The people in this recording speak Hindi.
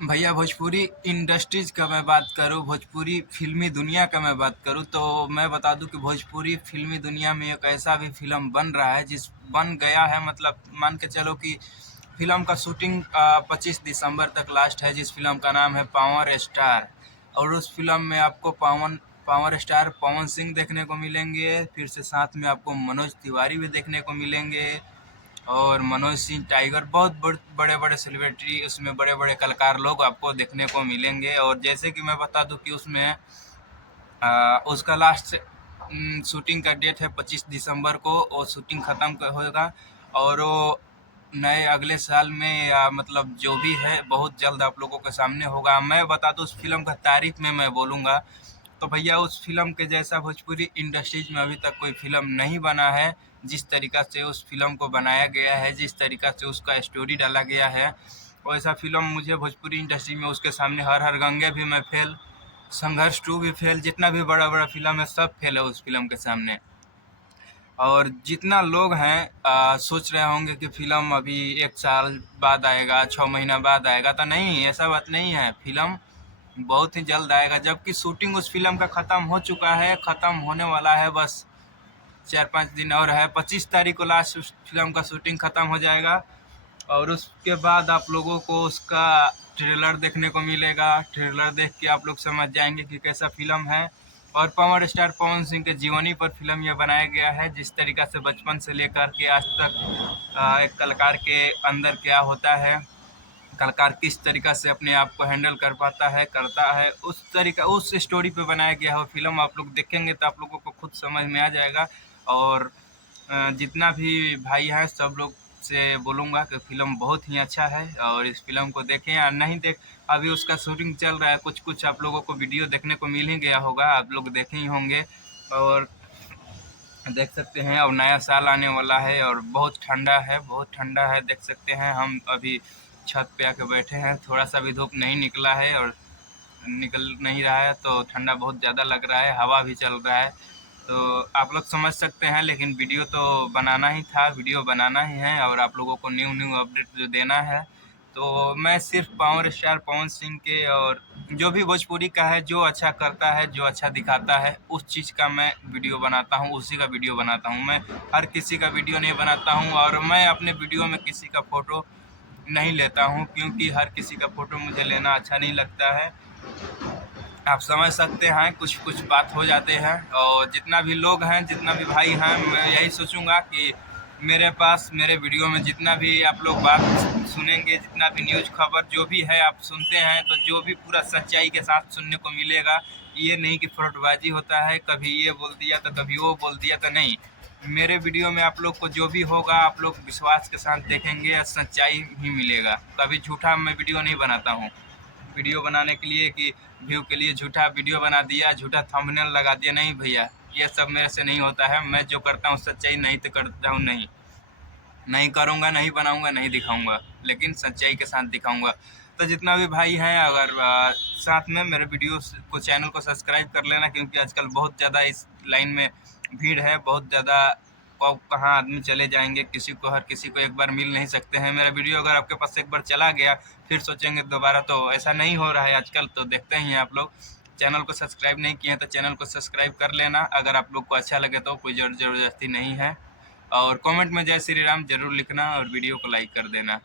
भैया भोजपुरी इंडस्ट्रीज का मैं बात करूँ, भोजपुरी फिल्मी दुनिया का मैं बात करूँ तो मैं बता दूं कि भोजपुरी फिल्मी दुनिया में एक ऐसा भी फिल्म बन रहा है जिस बन गया है, मतलब मान के चलो कि फिल्म का शूटिंग 25 दिसंबर तक लास्ट है, जिस फिल्म का नाम है पावर स्टार। और उस फिल्म में आपको पावर स्टार पवन सिंह देखने को मिलेंगे, फिर से साथ में आपको मनोज तिवारी भी देखने को मिलेंगे और मनोज सिंह टाइगर, बहुत बड़े बड़े सेलिब्रिटी उसमें, बड़े बड़े कलाकार लोग आपको देखने को मिलेंगे। और जैसे कि मैं बता दूं कि उसमें उसका लास्ट शूटिंग का डेट है 25 दिसंबर को, और शूटिंग ख़त्म होगा और वो नए अगले साल में, या मतलब जो भी है बहुत जल्द आप लोगों के सामने होगा। मैं बता दूं उस फिल्म का तारीख में मैं बोलूँगा तो भैया उस फिल्म के जैसा भोजपुरी इंडस्ट्रीज में अभी तक कोई फिल्म नहीं बना है। जिस तरीका से उस फिल्म को बनाया गया है, जिस तरीका से उसका स्टोरी डाला गया है, वैसा फिल्म मुझे भोजपुरी इंडस्ट्री में उसके सामने हर हर गंगे भी मैं फेल, संघर्ष 2 भी फेल, जितना भी बड़ा बड़ा फिल्म है सब फेल है उस फिल्म के सामने। और जितना लोग हैं सोच रहे होंगे कि फिल्म अभी 1 साल बाद आएगा, 6 महीना बाद आएगा, तो नहीं, ऐसा बात नहीं है। फिल्म बहुत ही जल्द आएगा, जबकि शूटिंग उस फिल्म का ख़त्म हो चुका है, ख़त्म होने वाला है, बस 4-5 दिन और है। 25 तारीख को लास्ट उस फिल्म का शूटिंग ख़त्म हो जाएगा और उसके बाद आप लोगों को उसका ट्रेलर देखने को मिलेगा। ट्रेलर देख के आप लोग समझ जाएंगे कि कैसा फिल्म है। और पावर स्टार पवन सिंह के जीवनी पर फिल्म यह बनाया गया है, जिस तरीका से बचपन से लेकर के आज तक एक कलाकार के अंदर क्या होता है, कलाकार किस तरीका से अपने आप को हैंडल कर पाता है, करता है, उस तरीका उस स्टोरी पे बनाया गया है फिल्म। आप लोग देखेंगे तो आप लोगों को खुद समझ में आ जाएगा। और जितना भी भाई हैं सब लोग से बोलूँगा कि फ़िल्म बहुत ही अच्छा है और इस फ़िल्म को देखें या नहीं देख, अभी उसका शूटिंग चल रहा है, कुछ कुछ आप लोगों को वीडियो देखने को मिल ही गया होगा, आप लोग देखे ही होंगे। और देख सकते हैं अब नया साल आने वाला है और बहुत ठंडा है, बहुत ठंडा है, देख सकते हैं। हम अभी छत पे आके बैठे हैं, थोड़ा सा भी धूप नहीं निकला है और निकल नहीं रहा है तो ठंडा बहुत ज़्यादा लग रहा है, हवा भी चल रहा है। तो आप लोग समझ सकते हैं, लेकिन वीडियो तो बनाना ही था, वीडियो बनाना ही है और आप लोगों को न्यू न्यू अपडेट जो देना है। तो मैं सिर्फ पावर स्टार पवन सिंह के और जो भी भोजपुरी का है, जो अच्छा करता है, जो अच्छा दिखाता है, उस चीज़ का मैं वीडियो बनाता हूँ, उसी का वीडियो बनाता हूँ। मैं हर किसी का वीडियो नहीं बनाता हूँ और मैं अपने वीडियो में किसी का फ़ोटो नहीं लेता हूँ, क्योंकि हर किसी का फ़ोटो मुझे लेना अच्छा नहीं लगता है। आप समझ सकते हैं, कुछ कुछ बात हो जाते हैं। और जितना भी लोग हैं, जितना भी भाई हैं, मैं यही सोचूंगा कि मेरे पास मेरे वीडियो में जितना भी आप लोग बात सुनेंगे, जितना भी न्यूज़ खबर जो भी है आप सुनते हैं, तो जो भी पूरा सच्चाई के साथ सुनने को मिलेगा। ये नहीं कि फ्रॉडबाजी होता है, कभी ये बोल दिया तो कभी वो बोल दिया, तो नहीं। मेरे वीडियो में आप लोग को जो भी होगा आप लोग विश्वास के साथ देखेंगे और सच्चाई ही मिलेगा। कभी झूठा मैं वीडियो नहीं बनाता हूँ। वीडियो बनाने के लिए कि व्यू के लिए झूठा वीडियो बना दिया, झूठा थंबनेल लगा दिया, नहीं भैया, ये सब मेरे से नहीं होता है। मैं जो करता हूँ सच्चाई नहीं तो करता हूँ, नहीं नहीं करूँगा, नहीं बनाऊँगा, नहीं दिखाऊँगा, लेकिन सच्चाई के साथ दिखाऊँगा। तो जितना भी भाई हैं, अगर साथ में मेरे वीडियो को, चैनल को सब्सक्राइब कर लेना, क्योंकि आजकल बहुत ज़्यादा इस लाइन में भीड़ है, बहुत ज़्यादा। कब कहाँ आदमी चले जाएंगे, किसी को, हर किसी को एक बार मिल नहीं सकते हैं। मेरा वीडियो अगर आपके पास एक बार चला गया, फिर सोचेंगे दोबारा, तो ऐसा नहीं हो रहा है आजकल। तो देखते ही हैं आप लोग, चैनल को सब्सक्राइब नहीं किए हैं तो चैनल को सब्सक्राइब कर लेना, अगर आप लोग को अच्छा लगे तो, कोई ज़बरदस्ती नहीं है। और कमेंट में जय श्री राम ज़रूर लिखना और वीडियो को लाइक कर देना।